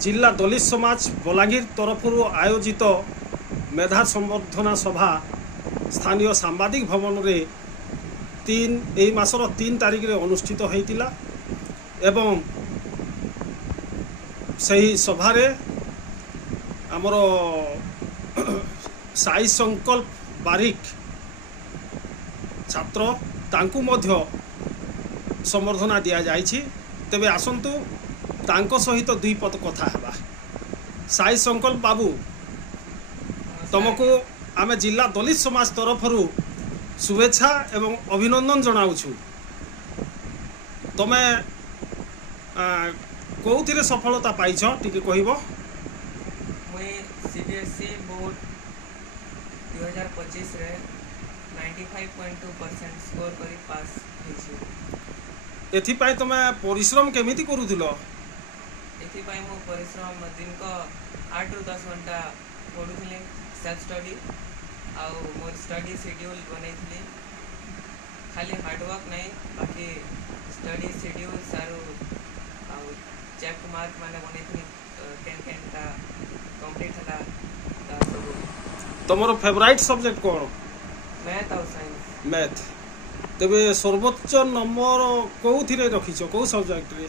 जिला दलित समाज बलांगीर तरफ आयोजित मेधा संवर्धना सभा स्थानीय सांबादिक भवन रे 3 मासर 3 तारिख रे अनुष्ठित होइतिला एवं सही सभा रे आमर साई संकल्प बारिक छात्र तांकु मध्य संवर्धना दिया जाइछि। तेबे आसंतु तांको सहित दुई पद कथा हेबा। साई संकल्प बाबू तुमको आमे जिला दलित समाज तरफ शुभेच्छा एवं अभिनंदन जनाऊछु। तमे कोउथिरे सफलता पाइछ टिके कहिबो। मुई सीबीएसई बोर्ड 2025 रे 95.2% स्कोर करी पास हेछि। एथिपाई तमे परिश्रम केमिति करूथिलो? एथिपाई मो परिश्रम दिन को 8 ରୁ 10 घंटा पढुथिले सेल्फ स्टडी आउ मोर स्टडी शेड्यूल बनैथिले। खाली हार्ड वर्क नहीं बाकी स्टडी शेड्यूल सारू आउ चेक मार्क माने बनैथिले 10 टा कंप्लीट हला ता सब। तमरो फेवरेट सब्जेक्ट कोन? मैथ और साइंस। मैथ। तेबे सर्वोच्च नंबर कोउथिरे रखिछो? को सब्जेक्ट रे?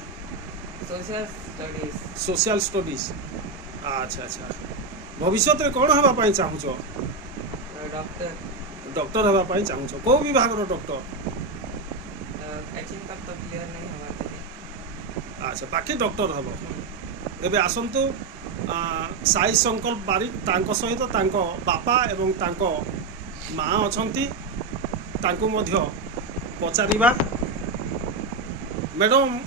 Social studies. Social studies. अच्छा अच्छा। भविष्य रे कोन हेबा पई चाहुछो? डॉक्टर। डॉक्टर हेबा पई चाहुछो। को विभाग रो डॉक्टर? एचिंग तक तो क्लियर नहीं हवा तरी। अच्छा बाकी डॉक्टर हबो। एबे आसंतु साई संकल्प बारिक तांको सहित तांको बापा एवं तांको माँ अछंती तांको मध्य पचारिबा। मैडम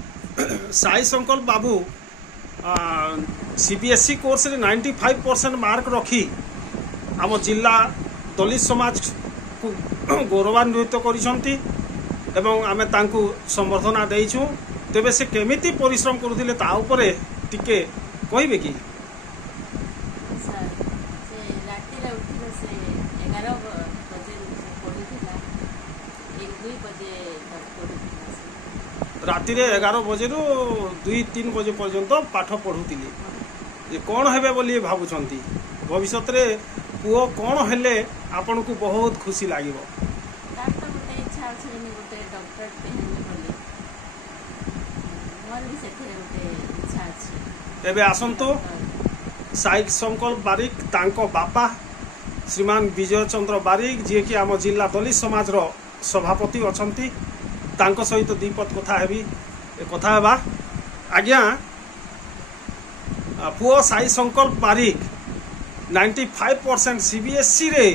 साई संकल्प बाबू सीबीएसई कोर्स रे 95% मार्क रखी आम जिला दलित समाज को गौरवान्वित करिसंती एवं आमे तांको संवर्धना देइछु। तेबे से केमिति परिश्रम करूथिले ता उपरे टिके कहिबे की? राति 11 बजे रु 2-3 बजे पर्यंत पाठ पढ़ुतिली। ये कौन हेबे बोली भाबुछंती? भविष्य रे पुओ कौन हेले आपन को बहुत खुशी लागिवो? तार तो गोटे इच्छा अछि नि गोटे डॉक्टर पे हेले बोली। मोर भी सेथे गोटे इच्छा अछि। एबे आसंतो साई संकल्प बारिक तांको बापा श्रीमान विजय चंद्र बारिक जे कि आम जिला दलित समाज रो सभापति अछंती तांको सहित दीपत कथा हेबी। ए कथा हेबा। आज्ञा पुओ साई संकल्प बारिक 95% सीबीएसई रे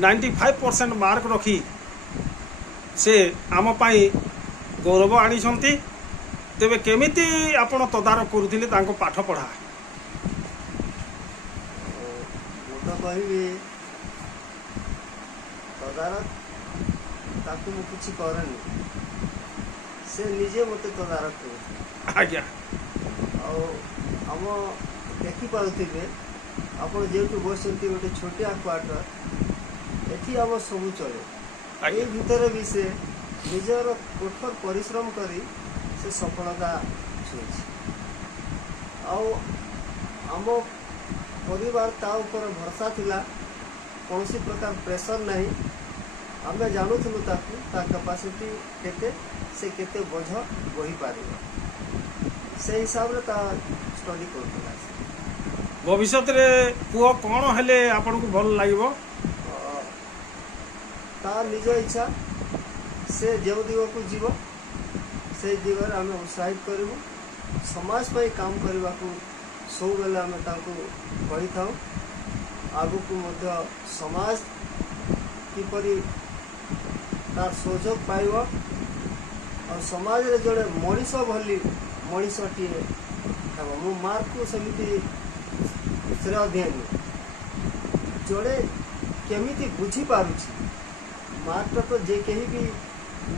95% मार्क रखी से आम पाई गौरव आनी छंती। तेबे केमिति आपण तदारक करूथिले तांको पाठ पढ़ा? मोटा कहिबी तदारक ताकू मु किछि करनी से निजे मते तदारक करू। आज्ञा आम देखी पारुथिबे आपण जेतु बसंती गोटे छोटिया क्वार्टर एठी आम सब चले। ए भितर भी से निजर कठोर परिश्रम करी से सफलता छुईछि। आम परिवार ता ऊपर भरोसा थिला। कौनसी प्रकार प्रेशर नहीं। आमे जानूलु ताकू ता कैपेसिटी केते से केते बोझ बही पारिबो से हिसाब रे ता स्टडी करथला। भविष्य रे पुओ कोन हेले आपन को भल लागिवो? ता निज इच्छा से जेउ दिगो को जीवो से दिगो रे आमे उत्साहित करिवो। समाज पई काम करबा को सब बेला आमे ताको कहि थाउ। आगु को मध्य समाज किपरि तार सुजोग पाइब और समाज रे जोड़े मनीष भली मनीषटी हे मु मार्क को सेमिति श्रेय दिएनि। जोड़े केमिति बुझी पारुछि मार्क तो जे कहीं भी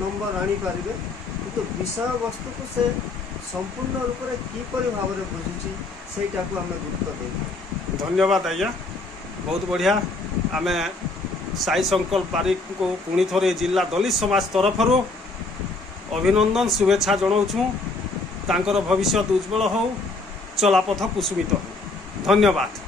नंबर आनी पारिबे किंतु विषय वस्तु को से संपूर्ण रूप रे किपरि भाव रे बुझुछि सेटा को हमें गुरुत्व देबो। धन्यवाद आज्ञा। बहुत बढ़िया। आमे साई संकल्प बारिक को पुणी थोरे जिला दलित समाज तरफ अभिनंदन शुभेच्छा जनाऊँ। तांकर भविष्य उज्जवल हो ଚଲାପଥ କୁସୁମିତ ହେଉ। ଧନ୍ୟବାଦ।